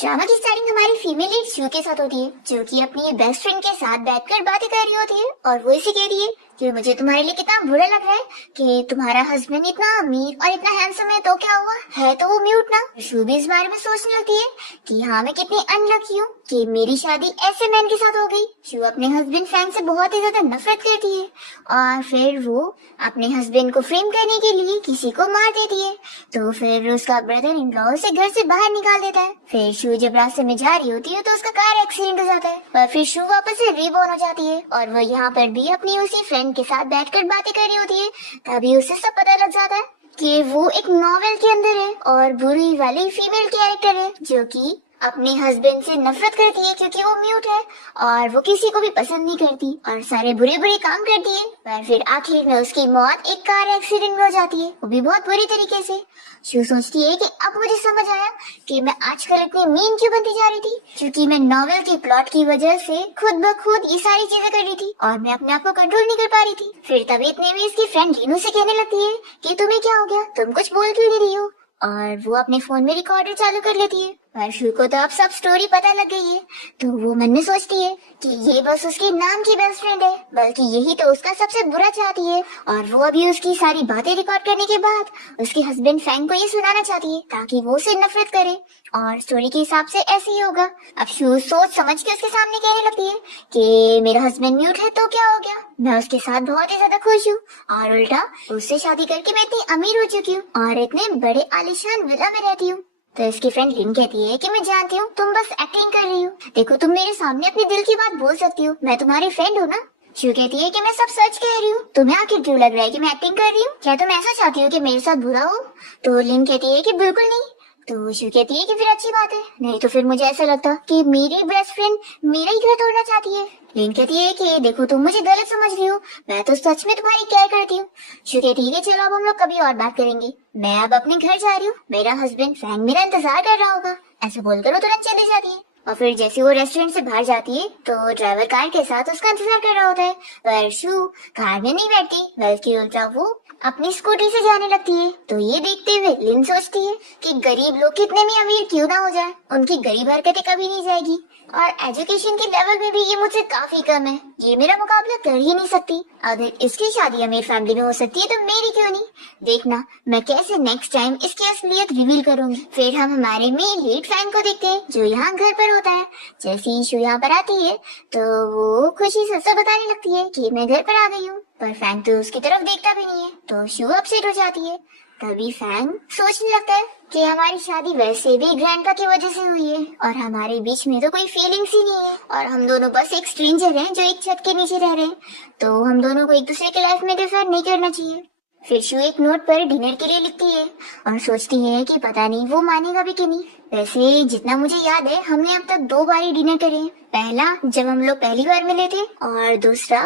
Drama की starting हमारी female lead शू के साथ होती है, जो कि अपनी बेस्ट फ्रेंड के साथ बैठकर बातें कर रही होती है और वो इसे कह रही है कि मुझे तुम्हारे लिए कितना बुरा लग रहा है कि तुम्हारा हस्बैंड इतना अमीर और इतना हैंडसम है, तो क्या हुआ है, तो वो म्यूट ना। शू भी इस बारे में सोचने लगती है कि हाँ, मैं कितनी अनलकी हूँ कि मेरी शादी ऐसे मैन के साथ हो गई। शू अपने हस्बैंड फैंग से बहुत ही ज्यादा नफरत करती है और फिर वो अपने हस्बैंड को फ्रेम करने के लिए किसी को मार देती है। तो फिर उसका ब्रदर इन लॉ उसे घर से बाहर निकाल देता है। फिर शू जब रास्ते में जा रही होती है तो उसका कार एक्सीडेंट हो जाता है और फिर शू वापस से रीबॉर्न हो जाती है और वो यहाँ पर भी अपनी उसी फ्रेंड के साथ बैठकर बातें कर रही होती है। तभी उसे सब पता लग जाता है कि वो एक नॉवेल के अंदर है और बुरी वाली फीमेल कैरेक्टर है, जो कि अपने हस्बैंड से नफरत करती है क्योंकि वो म्यूट है और वो किसी को भी पसंद नहीं करती और सारे बुरे बुरे काम करती है। पर फिर आखिर में उसकी मौत एक कार एक्सीडेंट में हो जाती है, वो भी बहुत बुरी तरीके से। शू सोचती है कि अब मुझे समझ आया कि मैं आजकल इतनी मीन क्यों बनती जा रही थी, क्योंकि मैं नॉवेल के प्लॉट की वजह से खुद ब खुद ये सारी चीजें कर रही थी और मैं अपने आप को कंट्रोल नहीं कर पा रही थी। फिर तभी इतने में इसकी फ्रेंड लीनू से कहने लगती है कि तुम्हें क्या हो गया, तुम कुछ बोल क्यों नहीं रही हो, और वो अपने फोन में रिकॉर्डर चालू कर लेती है। पर शू को तो अब सब स्टोरी पता लग गई है, तो वो मन में सोचती है कि ये बस उसके नाम की बेस्ट फ्रेंड है, बल्कि यही तो उसका सबसे बुरा चाहती है और वो अभी उसकी सारी बातें रिकॉर्ड करने के बाद उसके हस्बैंड फैंग को ये सुनाना चाहती है ताकि वो उसे नफरत करे और स्टोरी के हिसाब से ऐसे ही होगा। अब शू सोच समझ के उसके सामने कहने लगती है कि मेरा हस्बैंड म्यूट है तो क्या हो गया, मैं उसके साथ बहुत ही ज्यादा खुश हूँ और उल्टा उससे शादी करके मैं इतनी अमीर हो चुकी हूँ और इतने बड़े आलीशान विला में रहती हूँ। तो इसकी फ्रेंड लिन कहती है कि मैं जानती हूँ तुम बस एक्टिंग कर रही हो, देखो तुम मेरे सामने अपने दिल की बात बोल सकती हो, मैं तुम्हारी फ्रेंड हूँ ना। शू कहती है कि मैं सब सच कह रही हूँ, तुम्हें आखिर क्यों लग रहा है कि मैं एक्टिंग कर रही हूँ, क्या तुम ऐसा चाहती हो कि मेरे साथ बुरा हो। तो लिन कहती है कि बिल्कुल नहीं। तो शू कहती है कि फिर अच्छी बात है, नहीं तो फिर मुझे ऐसा लगता कि मेरी बेस्ट फ्रेंड मेरा ही घर तोड़ना चाहती है। लिन कहती है कि देखो तुम मुझे गलत समझ रही हो, मैं तो सच में तुम्हारी केयर करती हूँ। शू कहती है कि चलो अब हम लोग कभी और बात करेंगे, मैं अब अपने घर जा रही हूँ, मेरा हस्बैंड फैंग मेरा इंतजार कर रहा होगा। ऐसे बोलकर वो तुरंत चली जाती है और फिर जैसे वो रेस्टोरेंट से बाहर जाती है तो ड्राइवर कार के साथ उसका इंतजार कर रहा होता है, पर शू कार में नहीं बैठती बल्कि उल्टा वो अपनी स्कूटी से जाने लगती है। तो ये देखते हुए लिन सोचती है कि गरीब लोग कितने भी अमीर क्यों ना हो जाए, उनकी गरीब हरकतें कभी नहीं जाएगी और एजुकेशन के लेवल में भी ये मुझसे काफी कम है, ये मेरा मुकाबला कर ही नहीं सकती। अगर इसकी शादी अमीर फैमिली में हो सकती है तो मेरी क्यों नहीं, देखना मैं कैसे नेक्स्ट टाइम इसकी असलियत रिवील करूंगी। फिर हम हमारे मेन लीड फैंग को देखते हैं जो यहाँ घर पर होता है। जैसे ही शू यहाँ पर आती है तो वो खुशी से सब बताने लगती है कि मैं घर पर आ गई हूँ, पर फैंग तो उसकी तरफ देखता भी नहीं है। तो शू अपसेट हो जाती है। तभी फैंग सोचने लगता है कि हमारी शादी वैसे भी ग्रैंडपा की वजह से हुई है और हमारे बीच में तो कोई फीलिंग्स ही नहीं है और हम दोनों बस एक स्ट्रेंजर हैं जो एक छत के नीचे रह रहे हैं, तो हम दोनों को एक दूसरे के लाइफ में इंटरफेयर नहीं करना चाहिए। फिर शू एक नोट पर डिनर के लिए लिखती है और सोचती है कि पता नहीं वो मानेगा भी कि नहीं। वैसे जितना मुझे याद है हमने अब तक 2 बार ही डिनर करे हैं, पहला जब हम लोग पहली बार मिले थे और दूसरा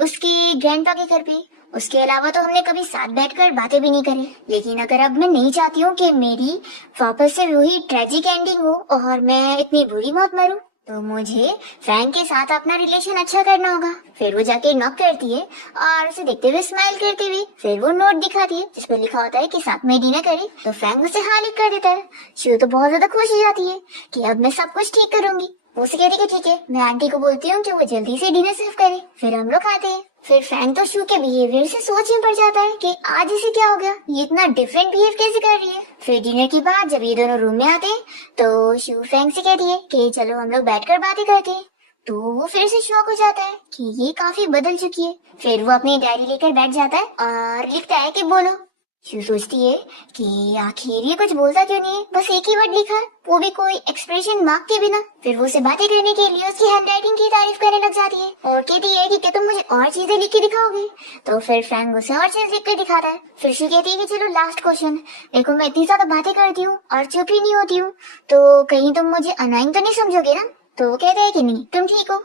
उसके ग्रैंडपा के घर पे। उसके अलावा तो हमने कभी साथ बैठकर बातें भी नहीं करी। लेकिन अगर अब मैं नहीं चाहती हूँ कि मेरी वापस से वही ट्रेजिक एंडिंग हो और मैं इतनी बुरी मौत मरूं, तो मुझे फैंग के साथ अपना रिलेशन अच्छा करना होगा। फिर वो जाके नॉक करती है और उसे देखते हुए स्माइल करते हुए फिर वो नोट दिखाती है जिस पर लिखा होता है कि साथ में डिनर करे। तो फैंग उसे हाँ लिख कर देता है। शू तो बहुत ज्यादा खुश हो जाती है कि अब मैं सब कुछ ठीक करूंगी। वो उसे कहती है कि ठीक है, मैं आंटी को बोलती हूँ कि वो जल्दी से डिनर सर्व करे। फिर हम लोग खाते हैं। फिर फैंग तो शू के बिहेवियर से सोच में पड़ जाता है कि आज इसे क्या हो गया, ये इतना डिफरेंट बिहेव कैसे कर रही है। फिर डिनर के बाद जब ये दोनों रूम में आते हैं तो शू फैंग से कहती है कि चलो हम लोग बैठकर बातें करते हैं। तो वो फिर से शॉक हो जाता है कि ये काफी बदल चुकी है। फिर वो अपनी डायरी लेकर बैठ जाता है और लिखता है कि बोलो। शू सोचती है कि आखिर ये कुछ बोलता क्यों नहीं है, बस एक ही वर्ड लिखा है, वो भी कोई एक्सप्रेशन मार्क के बिना। फिर वो उसे बातें करने के लिए उसकी हैंडराइटिंग की तारीफ करने लग जाती है और कहती है कि क्या तुम मुझे और चीजें लिख के दिखाओगे। तो फिर फैंग उसे और चीज लिख कर दिखाता है। फिर शू कहती है कि चलो लास्ट क्वेश्चन, देखो मैं इतनी ज्यादा बातें करती हूँ और चुप ही नहीं होती हूँ, तो कहीं तुम मुझे अनोइंग तो नहीं समझोगे ना। तो वो कहता है कि नहीं तुम ठीक हो।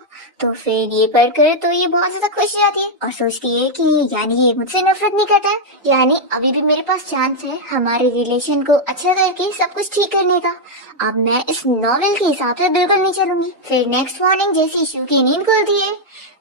तो फिर ये पढ़कर तो ये बहुत ज्यादा खुश हो जाती है और सोचती है कि यानी ये मुझसे नफरत नहीं करता है, यानी अभी भी मेरे पास चांस है हमारे रिलेशन को अच्छा करके सब कुछ ठीक करने का। अब मैं इस नॉवेल के हिसाब से बिल्कुल नहीं चलूंगी। फिर नेक्स्ट मॉर्निंग जैसी शू की नींद खुलती है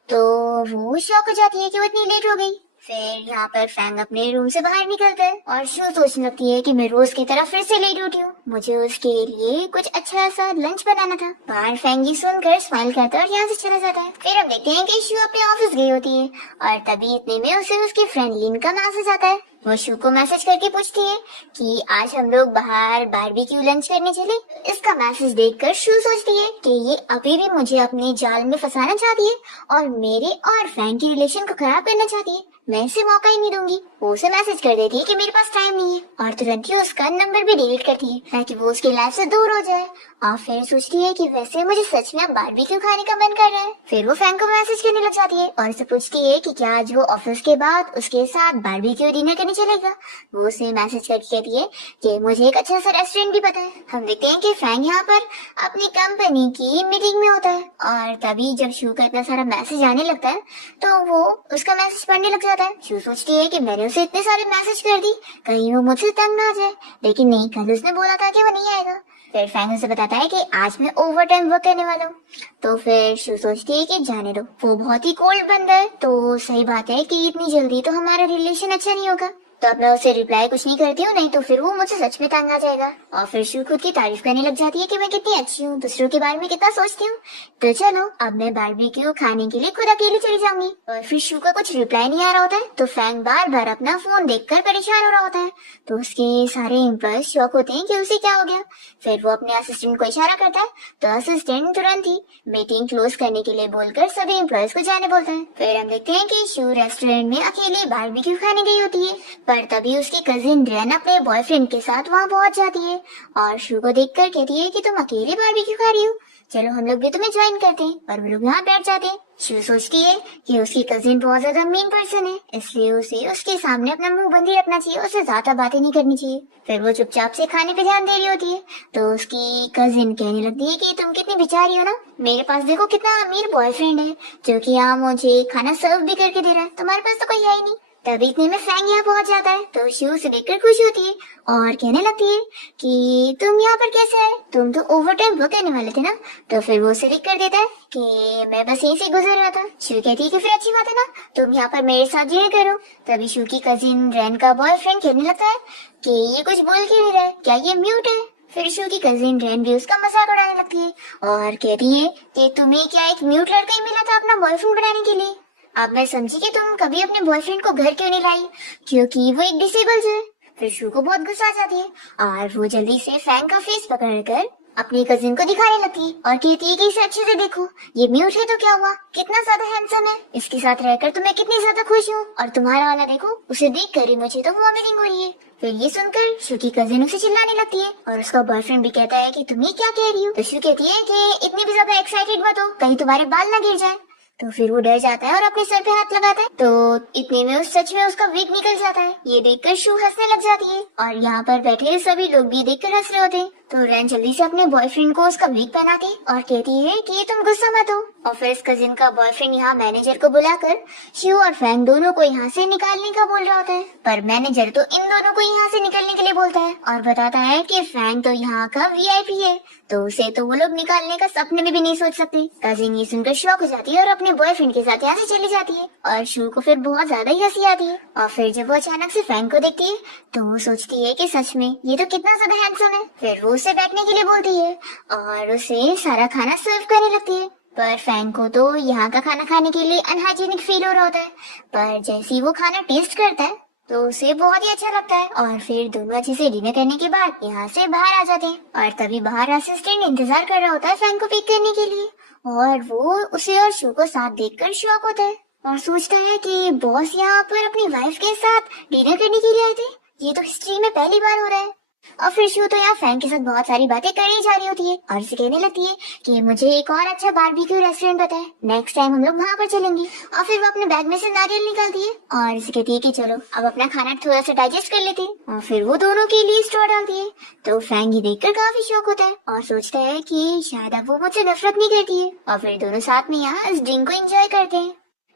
तो वो शॉक हो जाती है कि वो इतनी लेट हो गई। फिर यहाँ पर फैंग अपने रूम से बाहर निकलता है और शू सोचने लगती है कि मैं रोज की तरह फिर से लेट उठी हूँ, मुझे उसके लिए कुछ अच्छा सा लंच बनाना था। बाहर फैंग ये सुनकर स्माइल करता है और यहाँ से चला जाता है। फिर हम देखते हैं कि शू अपने ऑफिस गई होती है और तभी इतने में उसे उसकी फ्रेंड लिन का मैसेज आता है। वो शू को मैसेज करके पूछती है कि आज हम लोग बाहर बारबेक्यू लंच करने चले। इसका मैसेज देखकर शू सोचती है कि ये अभी भी मुझे अपने जाल में फंसाना चाहती है और मेरे और फैंग के रिलेशन को खराब करना चाहती है। मैं इसे मौका ही नहीं दूंगी। वो उसे मैसेज कर देती है कि मेरे पास टाइम नहीं है और तुरंत ही उसका नंबर भी डिलीट करती है ताकि वो उसकी लाइफ से दूर हो जाए। और फिर सोचती है कि वैसे मुझे सच में बारबेक्यू खाने का मन कर रहा है। फिर वो फैंग को मैसेज करने लग जाती है और उसे पूछती है कि क्या आज वो ऑफिस के बाद उसके साथ बारबेक्यू डिनर करने चलेगा। वो उसे मैसेज करके कहती है कि मुझे एक अच्छा सा रेस्टोरेंट भी पता है। हम देखते हैं कि फैंग यहाँ पर अपनी कंपनी की मीटिंग में होता है और तभी जब शू का इतना सारा मैसेज आने लगता है तो वो उसका मैसेज पढ़ने लग जाता है। शू सोचती है कि मैंने उसे इतने सारे मैसेज कर दी, कहीं वो मुझसे तंग ना आ जाए, लेकिन नहीं, कल उसने बोला था कि वो नहीं आएगा। फिर फैंग उसे बताता है कि आज मैं ओवर टाइम वर्क करने वाला हूँ। तो फिर शू सोचती है कि जाने दो, वो बहुत ही कोल्ड बंदा है, तो सही बात है कि इतनी जल्दी तो हमारा रिलेशन अच्छा नहीं होगा। तो अब मैं उसे रिप्लाई कुछ नहीं करती हूँ, नहीं तो फिर वो मुझसे सच में तंग आ जाएगा। और फिर शू खुद की तारीफ करने लग जाती है कि मैं कितनी अच्छी हूँ, दूसरों के बारे में कितना सोचती हूँ। तो चलो अब मैं बारबेक्यू खाने के लिए खुद अकेली चली जाऊंगी। और फिर शू का कुछ रिप्लाई नहीं आ रहा होता है तो फैंग बार बार अपना फोन देखकर परेशान हो रहा होता है। तो उसके सारे एम्प्लॉयज शॉक होते हैं कि उसे क्या हो गया। फिर वो अपने असिस्टेंट को इशारा करता है तो असिस्टेंट तुरंत ही मीटिंग क्लोज करने के लिए बोलकर सभी एम्प्लॉयज को जाने बोलता है। फिर हम देखते हैं कि शू रेस्टोरेंट में अकेले बारबेक्यू खाने गई होती है, पर तभी उसकी कजिन रेन अपने बॉयफ्रेंड के साथ वहाँ पहुँच जाती है और शू को देखकर कहती है कि तुम अकेले बारबेक्यू खा रही हो, चलो हम लोग भी तुम्हें ज्वाइन करते हैं। और वो लोग यहाँ बैठ जाते हैं। शू सोचती है कि उसकी कजिन बहुत ज्यादा मीन पर्सन है, इसलिए उसे उसके सामने अपना मुंह बंद ही रखना चाहिए, उसे ज्यादा बातें नहीं करनी चाहिए। फिर वो चुपचाप से खाने पे ध्यान दे रही होती है तो उसकी कजिन कहने लगती है कि तुम कितनी बेचारी हो ना, मेरे पास देखो कितना अमीर बॉयफ्रेंड है जो कि यहाँ मुझे खाना सर्व भी करके दे रहा है, तुम्हारे पास तो कोई है ही नहीं। तभी इतने में फैंग यहाँ पहुंच जाता है तो शू उसे देखकर खुश होती है और कहने लगती है कि तुम यहाँ पर कैसे आए, तुम तो ओवर टाइम वर्क करने वाले थे ना। तो फिर वो उसे लिख कर देता है कि मैं बस यहीं से गुजर रहा था। शू कहती है कि फिर अच्छी बात है ना, तुम यहाँ पर मेरे साथ डिनर करो। तभी शू की कजिन रेन का बॉयफ्रेंड कहने लगता है कि ये कुछ बोल क्यों नहीं रहा है, क्या ये म्यूट है। फिर शू की कजिन रेन भी उसका मजाक उड़ाने लगती है और कहती है कि तुम्हें क्या एक म्यूट लड़का ही मिला था अपना बॉयफ्रेंड बनाने के लिए। अब मैं समझी कि तुम कभी अपने बॉयफ्रेंड को घर क्यों नहीं लाई, क्योंकि वो एक डिसेबल्ड है। फिर शू को बहुत गुस्सा आ जाती है और वो जल्दी से फैंग का फेस पकड़कर अपनी कजिन को दिखाने लगती है और कहती है कि इसे अच्छे से देखो, ये म्यूट है तो क्या हुआ, कितना ज्यादा हैंडसम है, इसके साथ रहकर तो मैं कितनी ज्यादा खुश हूँ, और तुम्हारा वाला देखो, उसे देख कर ही मुझे तो वॉमिटिंग हो रही है। फिर ये सुनकर शू की कजिन उसे चिल्लाने लगती है और उसका बॉयफ्रेंड भी कहता है कि तुम ये क्या कह रही हो। तो शू कहती है कि इतनी भी ज्यादा एक्साइटेड मत हो, कहीं तुम्हारे बाल ना गिर जाए। तो फिर वो डर जाता है और अपने सर पे हाथ लगाता है तो इतने में उस सच में उसका विग निकल जाता है। ये देखकर शू हंसने लग जाती है और यहाँ पर बैठे सभी लोग भी देखकर हंस रहे होते हैं। तो रैन जल्दी से अपने बॉयफ्रेंड को उसका विग पहनाती और कहती है कि तुम गुस्सा मत हो। और फिर इस कजिन का बॉयफ्रेंड यहाँ मैनेजर को बुलाकर शू और फैंग दोनों को यहाँ से निकालने का बोल रहा होता है, पर मैनेजर तो इन दोनों को यहाँ से निकलने के लिए बोलता है और बताता है कि फैंग तो यहाँ का वीआईपी है, तो उसे तो वो लोग निकालने का सपने में भी नहीं सोच सकते। कजिन ये सुनकर शॉक हो जाती है और अपने बॉयफ्रेंड के साथ यहाँ से चली जाती है और शू को फिर बहुत ज्यादा ही हंसी आती है। और फिर जब वो अचानक से फैंग को देखती है तो वो सोचती है कि सच में ये तो कितना ज्यादा हैंडसम है। फिर वो उसे बैठने के लिए बोलती है और उसे सारा खाना सर्व करने लगती है, पर फैंग को तो यहाँ का खाना खाने के लिए अनहाइजीनिक फील हो रहा होता है, पर जैसे ही वो खाना टेस्ट करता है तो उसे बहुत ही अच्छा लगता है। और फिर दोनों अच्छे से डिनर करने के बाद यहाँ से बाहर आ जाते हैं और तभी बाहर असिस्टेंट इंतजार कर रहा होता है फैंग को पिक करने के लिए और वो उसे और शू को साथ देखकर शॉक होता है और सोचता है कि बॉस यहाँ पर अपनी वाइफ के साथ डिनर करने के लिए आए थे, ये तो हिस्ट्री में पहली बार हो रहा है। और फिर शू तो यहाँ फैंग के साथ बहुत सारी बातें करी जा रही होती है और इसे कहने लगती है कि मुझे एक और अच्छा बारबेक्यू रेस्टोरेंट पता है, नेक्स्ट टाइम हम लोग वहाँ पर चलेंगे। और फिर वो अपने बैग में से नारियल निकालती है और इसे कहती है कि चलो अब अपना खाना थोड़ा सा डाइजेस्ट कर लेते हैं। और फिर वो दोनों के लिए स्ट्रॉ डालती है तो फैंग ये देखकर काफी शौक होता है और सोचता है कि शायद अब वो मुझसे नफरत नहीं करती है। और फिर दोनों साथ में यहाँ इस ड्रिंक को एंजॉय करते हैं।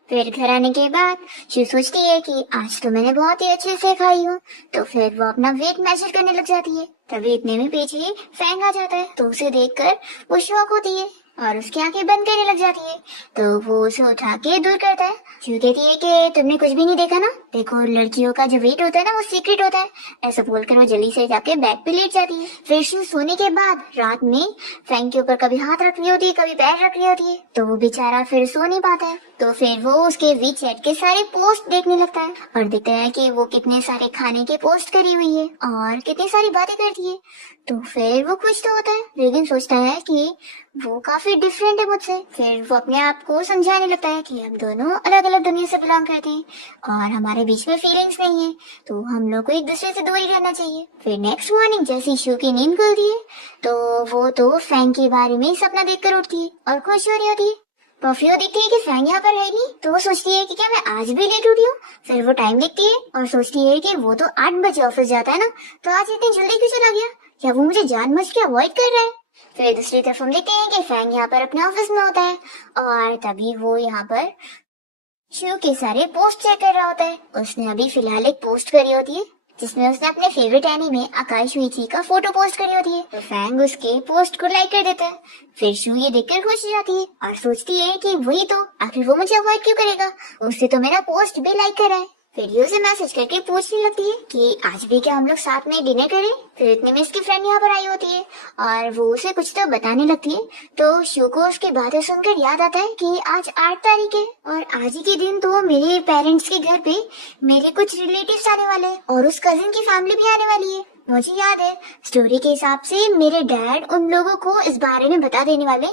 फिर घर आने के बाद शू सोचती है कि आज तो मैंने बहुत ही अच्छे से खाई हूँ, तो फिर वो अपना वेट मेजर करने लग जाती है। तभी इतने में पीछे फैंग आ जाता है तो उसे देखकर वो शॉक होती है और उसकी आंखें बंद करने लग जाती है। तो वो उसे उठा के दूर करता है। शू कहती है कि तुमने कुछ भी नहीं देखा ना, देखो लड़कियों का जो वेट होता है ना वो सीक्रेट होता है। ऐसा बोलकर वो जल्दी से जाके बेड पे लेट जाती है। फिर शू सोने के बाद रात में फ्रैंक के ऊपर कभी हाथ रख रही होती है, कभी पैर रख रही होती है, तो वो बेचारा फिर सो नहीं पाता है। तो फिर वो उसके वीचैट के सारे पोस्ट देखने लगता है और देखता है कि वो कितने सारे खाने के पोस्ट करी हुई है और कितनी सारी बातें करती है। तो फिर वो खुश तो होता है, लेकिन सोचता है कि वो काफी डिफरेंट है मुझसे। फिर वो अपने आप को समझाने लगता है कि हम दोनों अलग अलग दुनिया से बिलोंग करते हैं और हमारे बीच में फीलिंग्स नहीं है, तो हम लोग को एक दूसरे से दूरी रहना चाहिए। फिर नेक्स्ट मॉर्निंग जैसी शू की नींद खुलती है तो वो तो फैंग के बारे में ही सपना देखकर उठती है और खुश हो रही होती है। पफियो देखती है कि फैंग यहाँ पर है नहीं, तो वो सोचती है कि क्या मैं आज भी लेट उठी हूँ। फिर वो टाइम देखती है और सोचती है कि वो तो 8 बजे ऑफिस जाता है ना, तो आज इतनी जल्दी क्यों चला गया, क्या वो मुझे जानबूझ के अवॉइड कर रहा है। फिर दूसरी तरफ हम देखते हैं कि फैंग यहाँ पर अपने ऑफिस में होता है और तभी वो यहाँ पर शू के सारे पोस्ट चेक कर रहा होता है। उसने अभी फिलहाल एक पोस्ट करी होती है जिसमें उसने अपने फेवरेट एनीमे आकाश वीची का फोटो पोस्ट करी होती है। तो फैंग उसके पोस्ट को लाइक कर देता है। फिर शू ये देखकर खुश हो जाती है और सोचती है कि वही तो, आखिर वो मुझे अवॉइड क्यों करेगा, उससे तो मेरा पोस्ट भी लाइक करा है। फिर ये उसे मैसेज करके पूछने लगती है कि आज भी क्या हम लोग साथ में डिनर करें। फिर इतने में इसकी फ्रेंड यहाँ पर आई होती है और वो उसे कुछ तो बताने लगती है। तो शू को उसकी बातें सुनकर याद आता है कि आज 8 तारीख है और आज ही के दिन तो मेरे पेरेंट्स के घर पे मेरे कुछ रिलेटिव्स आने वाले हैं और उस कजिन की फैमिली भी आने वाली है। मुझे याद है स्टोरी के हिसाब से मेरे डैड उन लोगों को इस बारे में बता देने वाले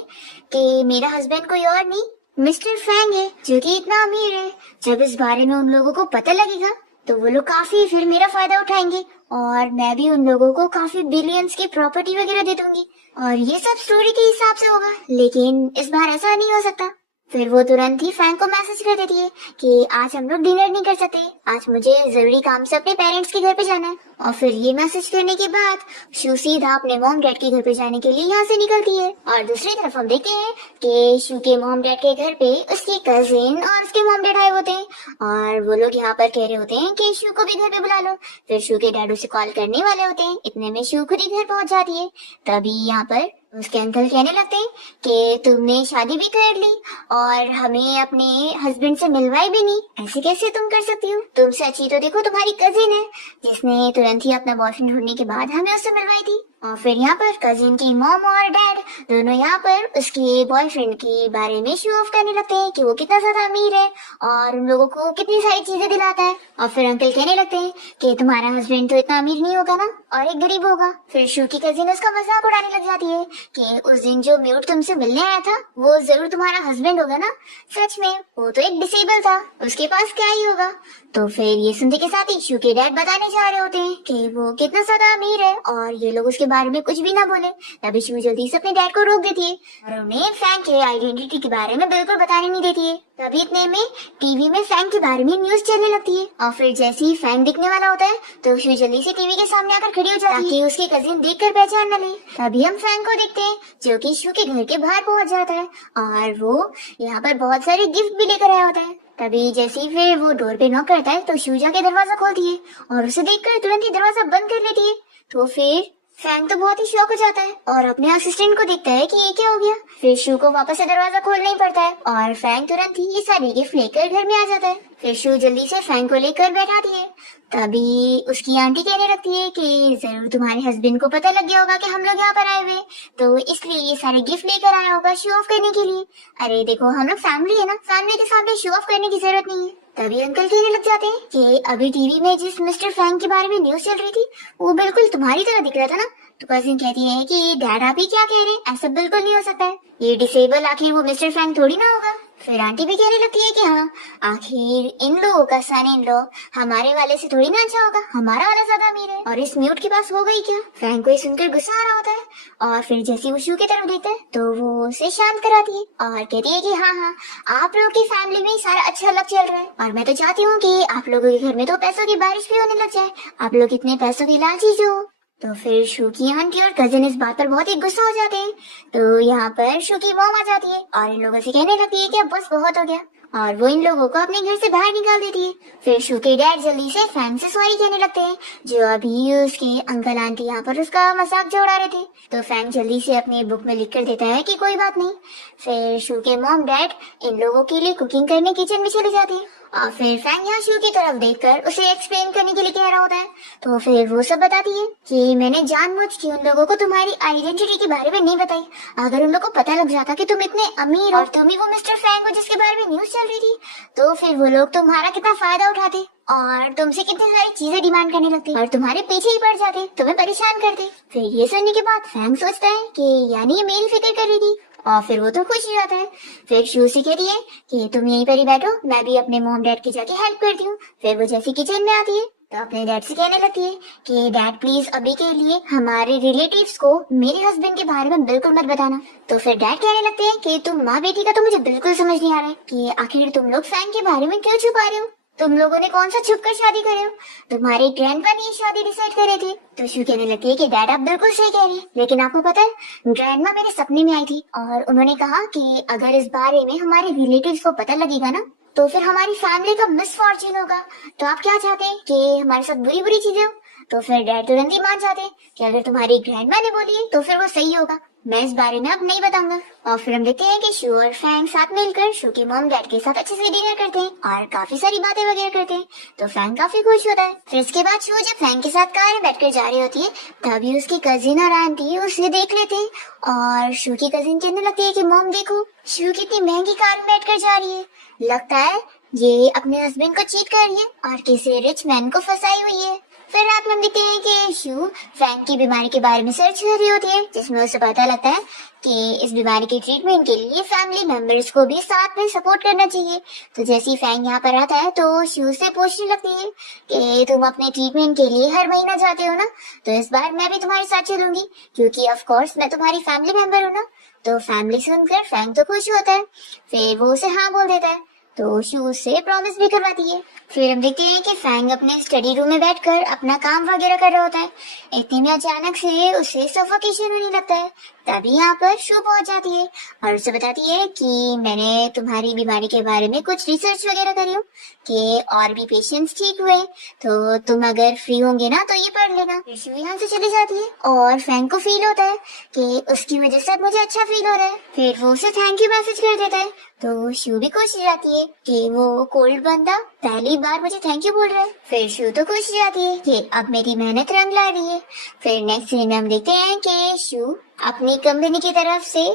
कि मेरा हस्बैंड कोई और नहीं मिस्टर फैंग है, जो कि इतना अमीर है। जब इस बारे में उन लोगों को पता लगेगा तो वो लोग काफी फिर मेरा फायदा उठाएंगे और मैं भी उन लोगों को काफी बिलियंस की प्रॉपर्टी वगैरह दे दूंगी और ये सब स्टोरी के हिसाब से होगा, लेकिन इस बार ऐसा नहीं हो सकता। फिर वो तुरंत ही फैंग को मैसेज कर देती है कि आज हम लोग डिनर नहीं कर सकते, आज मुझे जरूरी काम से अपने पेरेंट्स के घर पे जाना है। और फिर ये मैसेज करने के बाद शू सीधा अपने मॉम डैड के घर पे जाने के लिए यहाँ से निकलती है। और दूसरी तरफ हम देखते हैं कि शू के मॉम डैड के घर पे उसके कजिन और उसके मॉम डैड आए होते हैं और वो लोग यहाँ पर कह रहे होते हैं कि शू को भी घर पे बुला लो। फिर शू के डैड उसे कॉल करने वाले होते हैं, इतने में शू खुद ही घर पहुंच जाती है। तभी यहाँ पर उसके अंकल कहने लगते हैं कि तुमने शादी भी कर ली और हमें अपने हस्बैंड से मिलवाई भी नहीं, ऐसे कैसे तुम कर सकती हो, तुमसे अच्छी तो देखो तुम्हारी कजिन है जिसने तुरंत ही अपना बॉयफ्रेंड ढूंढने के बाद हमें उससे मिलवाई थी। और फिर यहाँ पर कजिन की मॉम और डैड दोनों यहाँ पर उसके बॉयफ्रेंड के बारे में शो ऑफ करने लगते हैं कि वो कितना ज्यादा अमीर है और उन लोगों को कितनी सारी चीजें दिलाता है। और फिर अंकल कहने लगते हैं कि तुम्हारा हस्बैंड तो इतना अमीर नहीं होगा ना और एक गरीब होगा। फिर शू की कजिन उसका मजाक उड़ाने लग जाती है कि उस दिन जो म्यूट तुमसे मिलने आया था वो जरूर तुम्हारा हस्बैंड होगा ना, सच में वो तो एक डिसेबल था, उसके पास क्या ही होगा। तो फिर ये सुनते के साथ ही शू के डैड बताने जा रहे होते हैं कि वो कितना ज्यादा अमीर है और ये लोग उसके बारे में कुछ भी ना बोले। तभी शू जल्दी से अपने डैड को रोक देती है और उन्हें फैंग के आइडेंटिटी के बारे में बिल्कुल बताने नहीं देती है। तभी इतने में टीवी में फैंग के बारे में न्यूज चलने लगती है और फिर जैसे ही फैंग दिखने वाला होता है तो शू जल्दी से टीवी के सामने आकर खड़ी हो जाती है ताकि उसकी कजिन देखकर पहचान न ले। तभी हम फैंग को देखते हैं जो कि शू के घर के बाहर पहुंच जाता है और वो यहाँ पर बहुत सारे गिफ्ट भी लेकर आया होता है। तभी जैसे ही फिर वो डोर पे नॉक करता है तो शू जाके दरवाजा खोलती है और उसे देखकर तुरंत ही दरवाजा बंद कर लेती है। तो फिर फैंग तो बहुत ही शॉक हो जाता है और अपने असिस्टेंट को देखता है कि ये क्या हो गया। फिर शू को वापस से दरवाजा खोलना ही पड़ता है और फैंग तुरंत ही ये सारी गिफ्ट लेकर घर में आ जाता है। फिर शू जल्दी से फैंग को लेकर बैठाती है। तभी उसकी आंटी कहने लगती है कि जरूर तुम्हारे हस्बैंड को पता लग गया होगा कि हम लोग यहाँ पर आए हुए, तो इसलिए ये सारे गिफ्ट लेकर आया होगा शो ऑफ करने के लिए। अरे देखो हम लोग फैमिली है ना, फैमिली के सामने शो ऑफ करने की जरूरत नहीं है। तभी अंकल कहने लग जाते हैं कि अभी टीवी में जिस मिस्टर फैंग के बारे में न्यूज चल रही थी वो बिल्कुल तुम्हारी तरह दिख रहा था ना। तो कजिन कहती है कि डैड आप ही क्या कह रहे हैं, ऐसा बिल्कुल नहीं हो सकता है, ये डिसेबल आखिर वो मिस्टर फैंग थोड़ी ना होगा। फिर आंटी भी कहने लगती है कि हाँ आखिर इन लोगों का सन इन लॉ हमारे वाले से थोड़ी ना अच्छा होगा, हमारा वाला ज्यादा अमीर है और इस म्यूट के पास होगा ही क्या। फैंग को ये सुनकर गुस्सा आ रहा होता है और फिर जैसे वो शू की तरफ देखता है तो वो उसे शांत कराती है और कहती है कि हाँ हाँ आप लोग की फैमिली में सारा अच्छा लग चल रहा है और मैं तो चाहती हूँ कि आप लोगों के घर में तो पैसों की बारिश भी होने लग जाए, आप लोग इतने पैसों की लालची जो। तो फिर शू की आंटी और कजिन इस बात पर बहुत ही गुस्सा हो जाते हैं। तो यहाँ पर शू की मॉम आ जाती है और इन लोगों से कहने लगती है कि अब बस बहुत हो गया, और वो इन लोगों को अपने घर से बाहर निकाल देती है। फिर शू के डैड जल्दी से फैंग से सॉरी कहने लगते हैं, जो अभी उसके अंकल आंटी यहाँ पर उसका मजाक जो उड़ा रहे थे। तो फैंग जल्दी से अपनी बुक में लिख कर देता है कि कोई बात नहीं। फिर शू के मॉम डैड इन लोगों के लिए कुकिंग करने किचन में चले जाते हैं और फिर फैंग यहाँ शू की तरफ देखकर उसे एक्सप्लेन करने के लिए कह रहा होता है। तो फिर वो सब बताती है कि मैंने जानबूझ के उन लोगों को तुम्हारी आइडेंटिटी के बारे में नहीं बताई। अगर उन लोगों को पता लग जाता कि तुम इतने अमीर और तुम ही वो मिस्टर फैंग हो जिसके बारे में न्यूज चल रही थी, तो फिर वो लोग तुम्हारा कितना फायदा उठाते और तुमसे कितनी सारी चीजें डिमांड करने लगते और तुम्हारे पीछे ही पड़ जाते, तुम्हें परेशान करते। फिर ये सुनने के बाद फैंग सोचता है कि यानी ये मेरी फिक्र कर रही थी और फिर वो तो खुश हो जाता है। फिर शू से कहती है कि तुम यहीं पर ही बैठो, मैं भी अपने मॉम डैड के जाके हेल्प करती हूँ। फिर वो जैसे किचन में आती है तो अपने डैड से कहने लगती है कि डैड प्लीज अभी के लिए हमारे रिलेटिव्स को मेरे हस्बैंड के बारे में बिल्कुल मत बताना। तो फिर डैड कहने लगते हैं कि तुम माँ बेटी का तो मुझे बिल्कुल समझ नहीं आ रहा है कि आखिर तुम लोग फैंग के बारे में क्यों छुपा रहे हो। तुम लोगों ने कौन सा छुप कर शादी करे हो, तुम्हारे ग्रैंडपा ने ये शादी डिसाइड करे थे। तो शू कहने लगती है कि डैड आप बिल्कुल सही कह रहे हैं, लेकिन आपको पता है ग्रैंडमा मेरे सपने में आई थी और उन्होंने कहा कि अगर इस बारे में हमारे रिलेटिव्स को पता लगेगा ना तो फिर हमारी फैमिली का मिसफॉर्चून होगा। तो आप क्या चाहते हैं कि हमारे साथ बुरी बुरी चीजें हो। तो फिर डैड तुरंत ही मान जाते हैं कि अगर तुम्हारी ग्रैंडमा ने बोली है तो फिर वो सही होगा, मैं इस बारे में अब नहीं बताऊंगा। और फिर हम देखते हैं कि शू और फैंग साथ मिलकर शू की मॉम डैड के साथ अच्छे से डिनर करते हैं और काफी सारी बातें वगैरह करते हैं। तो फैंग काफी खुश होता है। फिर इसके बाद शू जब फैंग के साथ कार में बैठकर जा रही होती है तभी उसकी कजिन और आंटी उसे देख लेते हैं और शू की कजिन कहने लगती है कि मॉम देखो शू कितनी महंगी कार में बैठकर जा रही है, लगता है ये अपने हस्बैंड को चीट कर रही है और किसी रिच मैन को फंसाई हुई है। फिर रात में देखते हैं कि शू फैंग की बीमारी के बारे में सर्च कर रही होती है, जिसमें उसे पता लगता है कि इस बीमारी के ट्रीटमेंट के लिए फैमिली मेंबर्स को भी साथ में सपोर्ट करना चाहिए। तो जैसे ही फैंग यहाँ पर आता है तो शू से पूछने लगती है कि तुम अपने ट्रीटमेंट के लिए हर महीना जाते हो ना, तो इस बार मैं भी तुम्हारे साथ चलूंगी क्योंकि ऑफ कोर्स मैं तुम्हारी फैमिली मेंबर हूँ ना। तो फैमिली सुनकर फैंग तो खुश होता है, फिर वो उसे हाँ बोल देता है। तो शू उससे प्रॉमिस भी करवाती है। फिर हम देखते हैं कि फैंग अपने स्टडी रूम में बैठकर अपना काम वगैरह कर रहा होता है। इतने में अचानक से उसे सफोकेशन होने लगता है। तभी यहाँ पर शू पहुंच जाती है और उसे बताती है कि मैंने तुम्हारी बीमारी के बारे में कुछ रिसर्च वगैरह करी हो कि और भी पेशेंट्स ठीक हुए, तो तुम अगर फ्री होंगे ना तो ये पढ़ लेना। फिर शू यहाँ से चली जाती है और फैंग को फील होता है कि उसकी वजह से अब मुझे अच्छा फील हो रहा है। फिर वो उसे थैंक यू मैसेज कर देता है। तो शू भी खुश हो जाती है कि वो कोल्ड बंदा पहली बार मुझे थैंक यू बोल रहा है। फिर शू तो खुश हो जाती है कि अब मेरी मेहनत रंग ला रही है। फिर नेक्स्ट सीन में हम देखते हैं कि शू अपनी कंपनी की तरफ से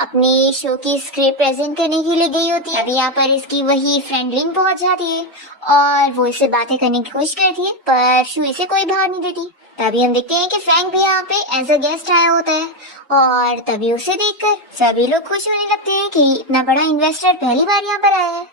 अपनी शो की स्क्रिप्ट प्रेजेंट करने के लिए गई होती है। अभी यहाँ पर इसकी वही फ्रेंड लिंक पहुंच जाती है और वो इससे बातें करने की कोशिश करती है पर शू इसे कोई भाव नहीं देती। तभी हम देखते हैं कि फ्रैंक भी यहाँ पे एज अ गेस्ट आया होता है और तभी उसे देखकर सभी लोग खुश होने लगते हैं कि इतना बड़ा इन्वेस्टर पहली बार यहाँ पर आया है।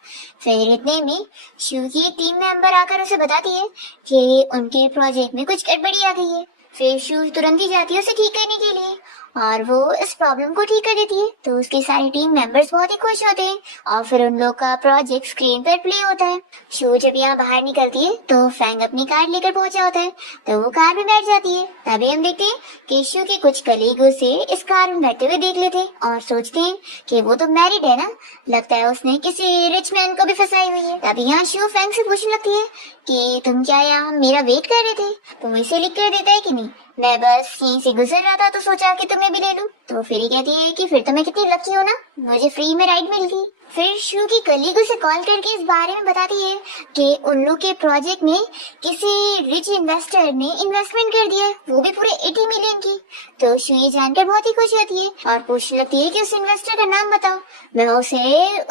फिर इतने में शू की टीम मेंबर आकर उसे बताती है कि उनके प्रोजेक्ट में कुछ गड़बड़ी आ गई है। फिर शू तुरंत ही जाती है उसे ठीक करने के लिए और वो इस प्रॉब्लम को ठीक कर देती है। तो उसके सारे टीम मेंबर्स बहुत ही खुश होते हैं और फिर उन लोग का प्रोजेक्ट स्क्रीन पर प्ले होता है। शू जब यहाँ बाहर निकलती है तो फैंग अपनी कार लेकर पहुंचा होता है तो वो कार में बैठ जाती है। तभी हम देखते हैं कि शू के कुछ कलीग उसे इस कार में बैठते हुए देख लेते हैं और सोचते हैं कि वो तो मैरिड है ना, लगता है उसने किसी रिच मैन को भी फंसाई हुई है। तभी यहाँ शू फैंग से पूछने लगती है कि तुम क्या यहाँ मेरा वेट कर रहे थे, तुम इसे लिख कर देता है कि नहीं, मैं बस यहीं से गुजर रहा था तो सोचा कि तुम्हें भी ले लूं। तो फिर ही कहती है कि फिर तो मैं कितनी लकी हूँ ना, मुझे फ्री में राइड मिल गई। फिर शू की कलीग उसे कॉल करके इस बारे में बताती है कि उन लोग के प्रोजेक्ट में किसी रिच इन्वेस्टर ने इन्वेस्टमेंट कर दिया, वो भी पूरे 80 मिलियन की। तो शू ये जानकर बहुत ही खुश होती है और पूछने लगती है कि उस इन्वेस्टर का नाम बताओ, मैं उसे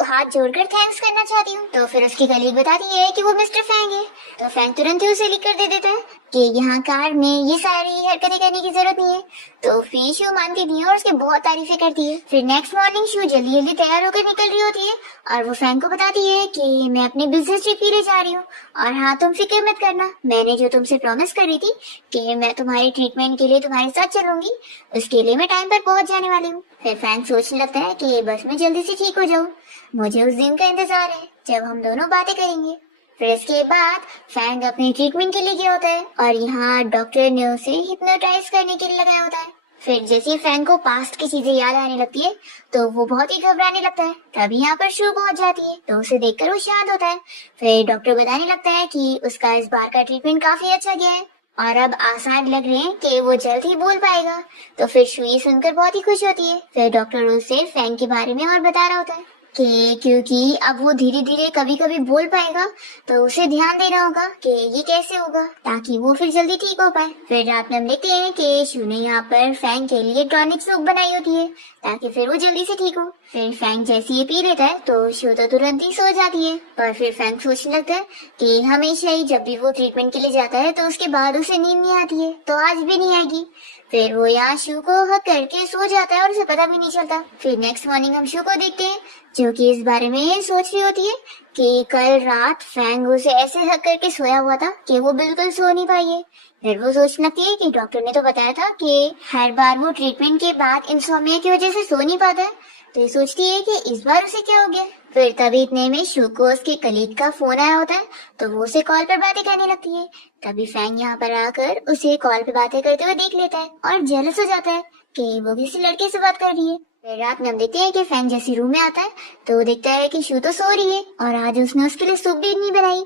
हाथ जोड़कर थैंक्स करना चाहती हूँ। तो फिर उसकी कलीग बताती है कि वो मिस्टर फैंग है। तो फैंग तुरंत ही उसे लिख कर दे देता है कि यहाँ कार में ये सारी हरकतें करने की जरूरत नहीं है। तो फिर शू मानती नहीं है और उसकी बहुत तारीफें करती है। फिर नेक्स्ट मॉर्निंग शू जल्दी जल्दी तैयार होकर निकल रही होती है और वो फैंग को बताती है कि मैं अपनी बिजनेस ट्रिप के लिए जा रही हूँ और हाँ तुम फिक्र मत करना, मैंने जो तुमसे प्रॉमिस करी थी कि मैं तुम्हारे ट्रीटमेंट के लिए तुम्हारे साथ चलूंगी, उसके लिए मैं टाइम पर पहुंच जाने वाली हूँ। फिर फैंग सोचने लगता है कि बस मैं जल्दी से ठीक हो जाऊँ, मुझे उस दिन का इंतजार है जब हम दोनों बातें करेंगे। फिर इसके बाद फैंग अपने ट्रीटमेंट के लिए गया होता है और यहाँ डॉक्टर ने उसे हिप्नोटाइज करने के लिए लगाया होता है। फिर जैसे ही फैंग को पास्ट की चीजें याद आने लगती है तो वो बहुत ही घबराने लगता है। तभी यहाँ पर शू पहुंच जाती है तो उसे देखकर वो शांत होता है। फिर डॉक्टर बताने लगता है कि उसका इस बार का ट्रीटमेंट काफी अच्छा गया है और अब आसार लग रहे हैं कि वो जल्द ही बोल पाएगा। तो फिर शू ये सुनकर बहुत ही खुश होती है। फिर डॉक्टर उसे फैंग के बारे में और बता रहा होता है कि क्योंकि अब वो धीरे धीरे कभी कभी बोल पाएगा तो उसे ध्यान देना होगा कि ये कैसे होगा ताकि वो फिर जल्दी ठीक हो पाए। फिर रात में हम देखते हैं कि शू ने यहाँ पर फैंग के लिए टॉनिक सूप बनाई होती है ताकि फिर वो जल्दी से ठीक हो। फिर फैंग जैसे ये पी लेता है तो शू तो तुरंत ही सो जाती है। और फिर फैंग सोचने लगता है कि हमेशा ही जब भी वो ट्रीटमेंट के लिए जाता है तो उसके बाद उसे नींद नहीं आती है, तो आज भी नहीं आएगी। फिर वो यहाँ शू को हक करके सो जाता है और उसे पता भी नहीं चलता। फिर नेक्स्ट मॉर्निंग हम शू को देखते हैं जो कि इस बारे में सोच रही होती है कि कल रात फैंग उसे ऐसे हक करके सोया हुआ था कि वो बिल्कुल सो नहीं पाई है। फिर वो सोचने लगती है कि डॉक्टर ने तो बताया था कि हर बार वो ट्रीटमेंट के बाद इंसोम्निया की वजह से सो नहीं पाता है, तो ये सोचती है कि इस बार उसे क्या हो गया। फिर तभी इतने में शू को उसके कलीग का फोन आया होता है तो वो उसे कॉल पर बातें करने लगती है। तभी फैंग यहाँ पर आकर उसे कॉल पे बातें करते हुए देख लेता है और जेलस हो जाता है कि वो किसी लड़के से बात कर रही है। फिर रात में हम देखते हैं कि फैंग जैसे रूम में आता है तो वो देखता है कि शू तो सो रही है और आज उसने उसके लिए सूप भी नहीं बनाई।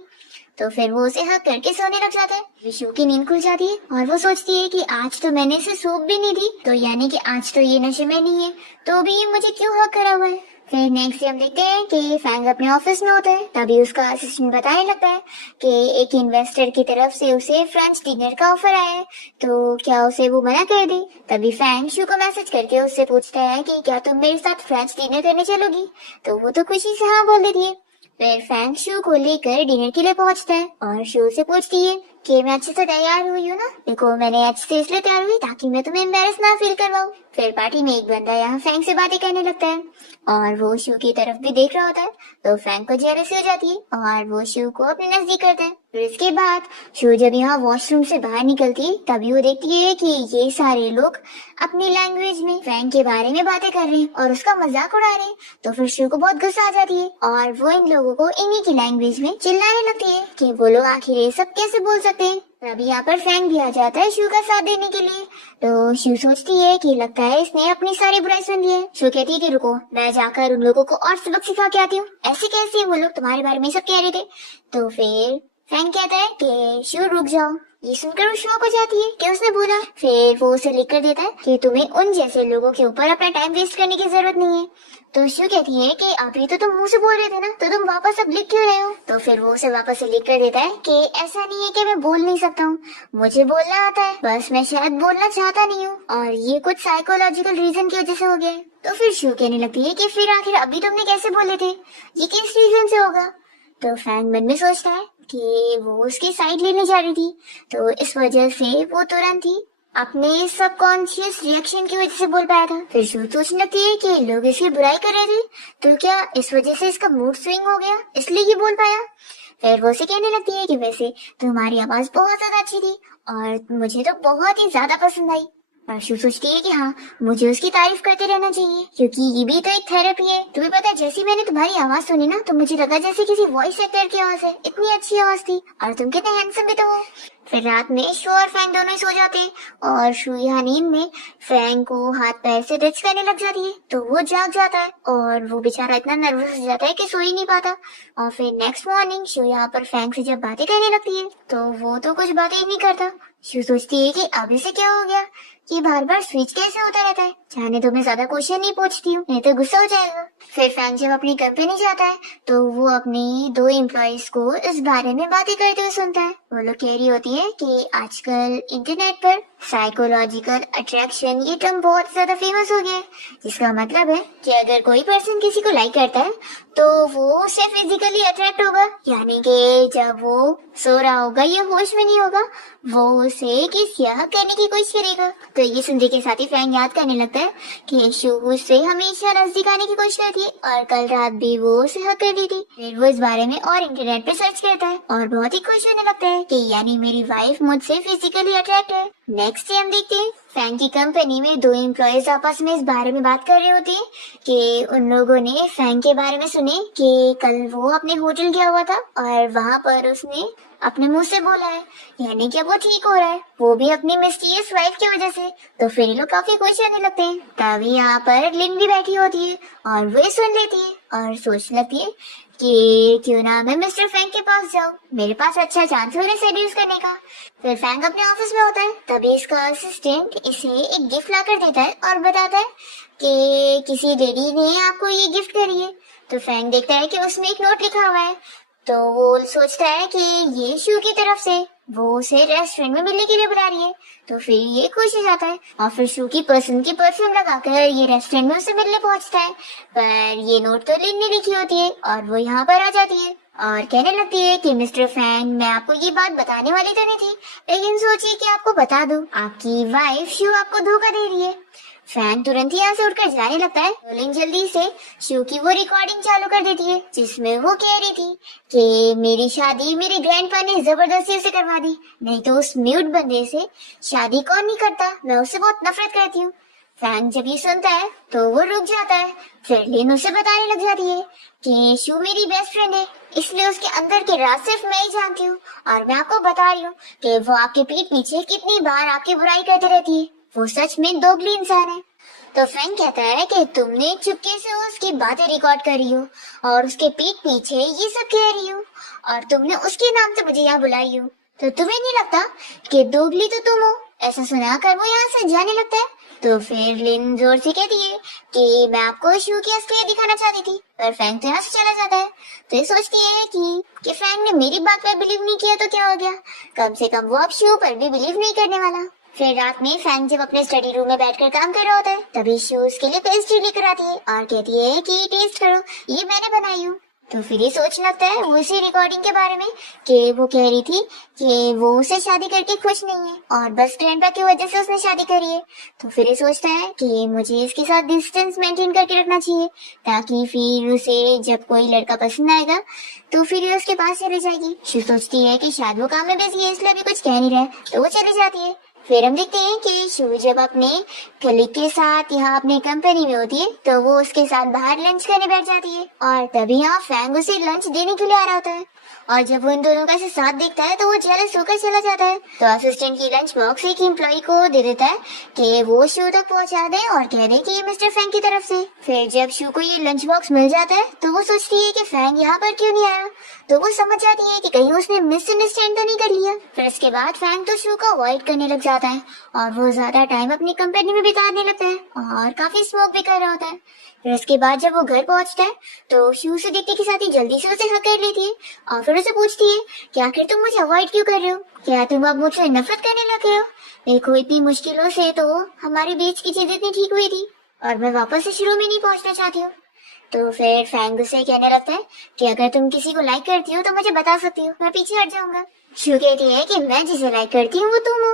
तो फिर वो उसे हक करके सोने लग जाता है। विशु की नींद खुल जाती है और वो सोचती है कि आज तो मैंने इसे सूप भी नहीं दी, तो यानी कि आज तो ये नशे में नहीं है, तो भी ये मुझे क्यों हक करा हुआ है। फिर नेक्स्ट डे हम देखते हैं कि फैंग अपने ऑफिस में होता है। तभी उसका असिस्टेंट बताने लगता है कि एक इन्वेस्टर की तरफ से उसे फ्रेंच डिनर का ऑफर आया है, तो क्या उसे वो मना कर दे। तभी फैंग शू को मैसेज करके उससे पूछता है कि क्या तुम मेरे साथ फ्रेंच डिनर करने चलोगी, तो वो तो खुशी से हाँ बोल देती है। फिर फैंग शू को लेकर डिनर के लिए पहुंचता है और शू से पूछती है कि मैं अच्छे से तैयार हुई हूँ ना। देखो मैंने अच्छे से इसलिए तैयार हुई ताकि मैं तुम्हें एम्बैरेस ना फील करवाऊं। फिर पार्टी में एक बंदा यहाँ फैंग से बातें करने लगता है और वो शू की तरफ भी देख रहा होता है, तो फैंग को जेलसी हो जाती है और वो शू को अपने नजदीक करता है। फिर इसके बाद शू जब यहाँ वॉशरूम से बाहर निकलती है तभी वो देखती है कि ये सारे लोग अपनी लैंग्वेज में फैंग के बारे में बातें कर रहे हैं और उसका मजाक उड़ा रहे हैं। तो फिर शू को बहुत गुस्सा आ जाती है और वो इन लोगों को इन्हीं की लैंग्वेज में चिल्लाने लगती है कि वो लोग आखिर ये सब कैसे बोल सकते हैं। तभी यहाँ पर फैंग भी आ जाता है शू का साथ देने के लिए। तो शू सोचती है कि लगता है इसने अपनी सारी बुराई सुन ली है। शू कहती है कि रुको, मैं जाकर उन लोगों को और सबक सिखा के आती हूँ, ऐसे कैसे वो लोग तुम्हारे बारे में सब कह रहे थे। तो फिर फैंग कहता है कि शू रुक जाओ। ये सुनकर वो शॉक हो जाती है कि उसने बोला। फिर वो उसे लिख कर देता है कि तुम्हें उन जैसे लोगों के ऊपर अपना टाइम वेस्ट करने की जरूरत नहीं है। तो शू कहती है कि अभी तो तुम मुंह से बोल रहे थे ना, तो तुम वापस अब लिख क्यों रहे हो। तो फिर वो उसे वापस से लिख कर देता है कि ऐसा नहीं है कि मैं बोल नहीं सकता हूँ, मुझे बोलना आता है, बस मैं शायद बोलना चाहता नहीं हूँ और ये कुछ साइकोलॉजिकल रीजन की वजह से हो गया है। तो फिर शू कहने लगती है कि फिर आखिर अभी तुमने कैसे बोले थे, ये किस रीजन से होगा। तो फैंग मन में सोचता है कि वो उसकी साइड लेने जा रही थी, तो इस वजह से वो तुरंत ही अपने सबकॉन्शियस रिएक्शन की वजह से बोल पाया था। फिर शू सोचने लगती है कि लोग इसकी बुराई कर रहे थे, तो क्या इस वजह से इसका मूड स्विंग हो गया, इसलिए ये बोल पाया। फिर वो उसे कहने लगती है कि वैसे तुम्हारी आवाज बहुत ज्यादा अच्छी थी और मुझे तो बहुत ही ज्यादा पसंद आई। और शू सोचती है कि हाँ, मुझे उसकी तारीफ करते रहना चाहिए क्योंकि ये भी तो एक थेरेपी है। तुम्हें पता है, जैसे मैंने तुम्हारी आवाज सुनी ना तो मुझे लगा जैसे किसी वॉइस एक्टर की आवाज है, इतनी अच्छी आवाज थी और तुम कितने हैंडसम भी तो हो। फिर रात में शू और फैंग दोनों ही सो जाते हैं और शू यहाँ नींद में फैंग को हाथ पैर से टच करने लग जाती है, तो वो जाग जाता है और वो बेचारा इतना नर्वस हो जाता है कि सो ही नहीं पाता। और फिर नेक्स्ट मॉर्निंग शू यहाँ पर फैंग से जब बातें करने लगती है तो वो तो कुछ बातें ही नहीं करता। शू सोचती है कि अब इसे क्या हो गया, ये बार बार स्विच कैसे होता रहता है। जाने तो मैं ज्यादा क्वेश्चन नहीं पूछती हूँ, नहीं तो गुस्सा हो जाएगा। फिर फैंग जब अपनी कंपनी जाता है तो वो अपनी 2 एम्प्लॉइज को इस बारे में बातें करते हुए सुनता है। वो लोग कह रही होती है कि आजकल इंटरनेट पर साइकोलॉजिकल अट्रैक्शन ये टर्म बहुत ज्यादा फेमस हो गया है, जिसका मतलब है कि अगर कोई पर्सन किसी को लाइक करता है तो वो उससे फिजिकली अट्रैक्ट होगा, यानी कि जब वो सो रहा होगा या होश में नहीं होगा वो उसे किसी हक करने की कोशिश करेगा। तो ये सुनने के साथ ही फैंग याद करने लगता है कि शू उससे हमेशा नजदीक आने की कोशिश करती है और कल रात भी वो उसे हक कर दी थी। फिर वो इस बारे में और इंटरनेट पे सर्च करता है और बहुत ही खुश होने लगता है कि यानी मेरी वाइफ मुझसे फिजिकली अट्रैक्ट है। नेक्स्ट डे हम देखते हैं फैंग की कंपनी में दो एम्प्लॉयज आपस में इस बारे में बात कर रहे होते हैं कि उन लोगों ने फैंग के बारे में सुने कि कल वो अपने होटल गया हुआ था और वहां पर उसने अपने मुंह से बोला है, यानी कि अब वो ठीक हो रहा है, वो भी अपनी मिस्टीरियस वाइफ की वजह से। तो फिर ये लोग काफी खुश रहने लगते हैं। तभी यहाँ पर लिन भी बैठी होती है और वो सुन लेती है और सोचने लगती है कि क्यों ना मैं मिस्टर फैंग के पास जाऊं, मेरे पास अच्छा चांस है उन्हें सेड्यूस करने का। फिर फैंग अपने ऑफिस में होता है, तभी इसका असिस्टेंट इसे एक गिफ्ट लाकर देता है और बताता है कि किसी लेडी ने आपको ये गिफ्ट करी है। तो फैंग देखता है कि उसमें एक नोट लिखा हुआ है, तो वो सोचता है कि ये शू की तरफ से वो उसे रेस्टोरेंट में मिलने के लिए बुला रही है। तो फिर ये खुश हो जाता है और फिर शू की पसंद की परफ्यूम लगाकर ये रेस्टोरेंट में उसे मिलने पहुंचता है। पर ये नोट तो लिन ने लिखी होती है और वो यहाँ पर आ जाती है और कहने लगती है कि मिस्टर फैंग, मैं आपको ये बात बताने वाली तो नहीं थी, लेकिन सोची कि आपको बता दूं, आपकी वाइफ शू आपको धोखा दे रही है। फैंग तुरंत ही यहाँ से उठकर जाने लगता है। रोलिंग जल्दी से शू की वो रिकॉर्डिंग चालू कर देती है जिसमें वो कह रही थी कि मेरी शादी मेरे ग्रैंडपा ने जबरदस्ती से करवा दी, नहीं तो उस म्यूट बंदे से शादी कौन नहीं करता, मैं उससे बहुत नफरत करती हूँ। फैंग जब ये सुनता है तो वो रुक जाता है। फिर लिन उसे बताने लग जाती है कि शू मेरी बेस्ट फ्रेंड है, इसलिए उसके अंदर के राज सिर्फ मैं ही जानती हूँ और मैं आपको बता रही हूँ कि वो आपके पीठ पीछे कितनी बार आपकी बुराई करती रहती है, वो सच में दोगली इंसान है। तो फैंग कहता है कि तुमने चुपके से उसकी बातें रिकॉर्ड करी हो और उसके पीठ पीछे ये सब कह रही हो और तुमने उसके नाम से मुझे यहाँ बुलाई हो, तो तुम्हें नहीं लगता कि दोगली तो तुम हो? ऐसा सुनाकर वो यहाँ से जाने लगता है। तो फिर लिन जोर से कहती है कि मैं आपको शू की असलियत दिखाना चाहती थी, पर फैंग तो यहाँ से चला जाता है। तो ये सोचती है कि फैंग ने मेरी बात पर बिलीव नहीं किया तो क्या हो गया, कम से कम वो अब शू पर भी बिलीव नहीं करने वाला। फिर रात में फैंग जब अपने स्टडी रूम में बैठकर काम कर रहा होता है, तभी शू उसके लिए पेस्ट्री लेकर आती है और कहती है कि टेस्ट करो, ये मैंने बनाई हूँ। तो फिर ये सोचने लगता है उसी रिकॉर्डिंग के बारे में कि वो कह रही थी कि वो उसे शादी करके खुश नहीं है और बस ग्रैंडपा की वजह से उसने शादी करी है। तो फिर ये सोचता है कि मुझे इसके साथ डिस्टेंस मेंटेन करके रखना चाहिए, ताकि फिर उसे जब कोई लड़का पसंद आएगा तो फिर ये उसके पास चली जाएगी। शू सोचती है कि शायद वो काम में बिजी है इसलिए अभी कुछ कह नहीं रहा है, तो वो चली जाती है। फिर हम देखते हैं कि शू जब अपने कलीग के साथ यहाँ अपनी कंपनी में होती है तो वो उसके साथ बाहर लंच करने बैठ जाती है और तभी यहाँ फैंग उसे लंच देने के लिए आ रहा होता है और जब वो इन दोनों का ऐसे साथ देखता है तो वो जेलस होकर चला जाता है। तो असिस्टेंट की लंच बॉक्स एक एम्प्लॉय को दे देता है कि वो शू तक पहुंचा दे और कह दे कि ये मिस्टर फैंग की तरफ से। फिर जब शू को ये लंच बॉक्स मिल जाता है तो वो सोचती है कि फैंग यहाँ पर क्यों नहीं आया, तो वो समझ जाती है कि कहीं उसने मिसअंडरस्टैंड तो नहीं कर लिया। फिर इसके बाद फैंग तो शू को अवॉइड करने लग जाता है और वो ज्यादा टाइम अपनी कंपनी में बिताने लगता है और काफी स्मोक भी कर रहा होता है। फिर इसके बाद जब वो घर पहुंचता है तो शू से देखने के साथ ही जल्दी से उसे हक कर लेती है और फिर उसे पूछती है कि आखिर तुम मुझे अवॉइड क्यों कर रहे हो, क्या तुम अब मुझसे नफरत करने लगे हो? देखो इतनी मुश्किलों से तो हमारे बीच की चीज इतनी ठीक हुई थी और मैं वापस से शुरू में नहीं पहुंचना चाहती हूँ। तो फिर फैंग उसे कहने लगता है कि अगर तुम किसी को लाइक करती हो तो मुझे बता सकती हो, मैं पीछे हट जाऊंगा। शू कहती है कि मैं जिसे लाइक करती हूँ वो तुम हो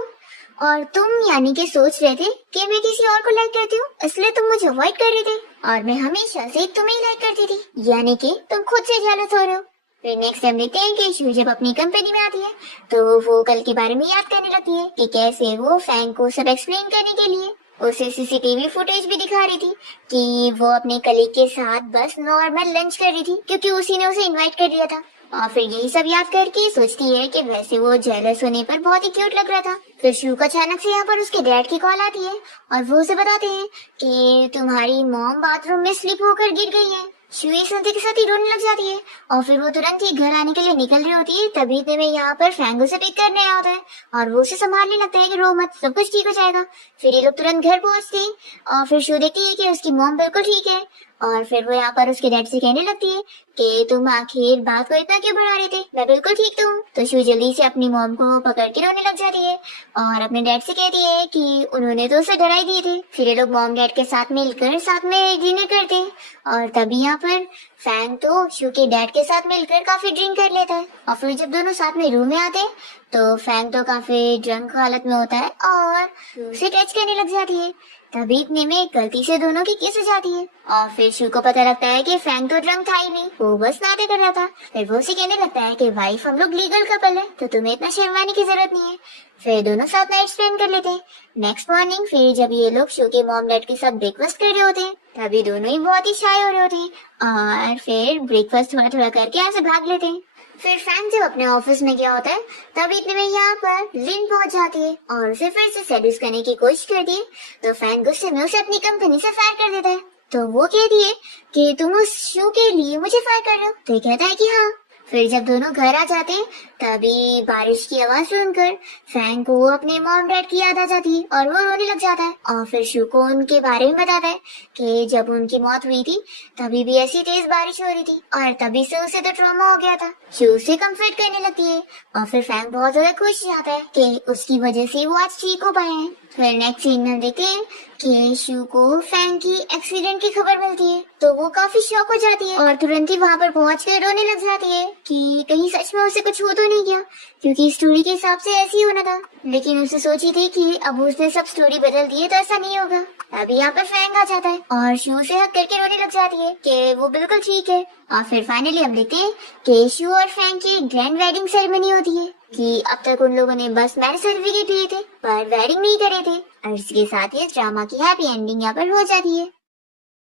और तुम यानी कि सोच रहे थे कि मैं किसी और को लाइक करती हूँ, इसलिए तुम मुझे अवॉइड कर रहे थे और मैं हमेशा से तुम्हें ही लाइक करती थी, यानी कि तुम खुद से जेलस हो रहे हो। फिर नेक्स्ट टाइम देखते हैं कि शू जब अपनी कंपनी में आती है तो वो कल के बारे में याद करने लगती है कि कैसे वो फैंग को सब एक्सप्लेन करने के लिए उसे सीसीटीवी फुटेज भी दिखा रही थी कि वो अपने कलीग के साथ बस नॉर्मल लंच कर रही थी क्योंकि उसी ने उसे इनवाइट कर दिया था। और फिर यही सब याद करके सोचती है कि वैसे वो जेलस होने पर बहुत ही क्यूट लग रहा था। फिर शू को अचानक से यहाँ पर उसके डैड की कॉल आती है और वो उसे बताते हैं कि तुम्हारी मॉम बाथरूम में स्लिप होकर गिर गई है। शू ये सुनते के साथ ही रोने लग जाती है और फिर वो तुरंत ही घर आने के लिए निकल रही होती है, तभी इतने में यहाँ पर फैंग उसे पिक करने आया होता है और वो उसे संभालने लगता है कि रो मत, सब कुछ ठीक हो जाएगा। फिर ये लोग तुरंत घर पहुंचते हैं और फिर शू देखती है कि उसकी मॉम बिल्कुल ठीक है और फिर वो यहाँ पर उसके डैड से कहने लगती है कि तुम आखिर बात को इतना क्यों बढ़ा रहे थे, मैं बिल्कुल ठीक तो हूँ। तो शू जल्दी से अपनी मॉम को पकड़ के रोने लग जाती है और अपने डैड से कहती है कि उन्होंने तो उसे डरा ही दिए थे। फिर ये लोग मॉम डैड के साथ मिलकर साथ में डिनर करते हैं और तभी यहाँ पर फैंग तो शू के डैड के साथ मिलकर काफी ड्रिंक कर लेता है और फिर जब दोनों साथ में रूम में आते हैं तो फैंग तो काफी ड्रंक हालत में होता है और शू से टच करने लग जाती है। तभी इतने में गलती से दोनों की किस हो जाती है और फिर शू को पता लगता है कि फैंग तो ड्रंक था ही नहीं, वो बस नाटक कर रहा था। फिर वो उसे कहने लगता है कि वाइफ हम लोग लीगल कपल है तो तुम्हें इतना शर्माने की जरूरत नहीं है। फिर दोनों साथ नाइट स्पेंड कर लेते हैं। नेक्स्ट मॉर्निंग फिर जब ये लोग शू के मॉम डैड के साथ ब्रेकफास्ट कर रहे होते हैं तभी दोनों ही बहुत ही शाय हो रहे होते हैं और फिर ब्रेकफास्ट थोड़ा थोड़ा करके यहाँ से भाग लेते हैं। फिर फैंग जब अपने ऑफिस में गया होता है तभी इतने में यहाँ पर लिन पहुंच जाती है और उसे फिर से सेड्यूस करने की कोशिश करती है तो फैंग गुस्से में उसे अपनी कंपनी से फायर कर देता है। तो वो कहती है कि तुम उस शो के लिए मुझे फायर कर रहे हो, तो ये कहता है कि हाँ। फिर जब दोनों घर आ जाते हैं तभी बारिश की आवाज सुनकर फैंग को अपने मॉम डैड की याद आ जाती है और वो रोने लग जाता है और फिर शू को उनके बारे में बताता है कि जब उनकी मौत हुई थी तभी भी ऐसी तेज बारिश हो रही थी और तभी से उसे तो ट्रॉमा हो गया था। शू उसे कंफर्ट करने लगती है और फिर फैंग बहुत ज्यादा खुश हो जाता है कि उसकी वजह से वो आज ठीक हो पाए हैं। फिर नेक्स्ट सीन में देखते हैं कि शू को फैंग की एक्सीडेंट की खबर मिलती है तो वो काफी शॉक हो जाती है और तुरंत ही वहाँ पर पहुँच कर रोने लग जाती है कि कहीं सच में उसे कुछ हो तो नहीं गया, क्योंकि स्टोरी के हिसाब से ऐसे ही होना था। लेकिन उसे सोची थी कि अब उसने सब स्टोरी बदल दी है तो ऐसा नहीं होगा। अभी यहाँ पर फैंग आ जाता है और शू से हक करके रोने लग जाती है कि वो बिल्कुल ठीक है। और फिर फाइनली हम देखते हैं कि शू और फैंग की ग्रैंड वेडिंग सेरेमनी होती है कि अब तक उन लोगों ने बस मैरिज सर्टिफिकेट लिए थे पर वेडिंग नहीं करे थे और इसके साथ ही इस ड्रामा की हैप्पी एंडिंग यहाँ पर हो जाती है।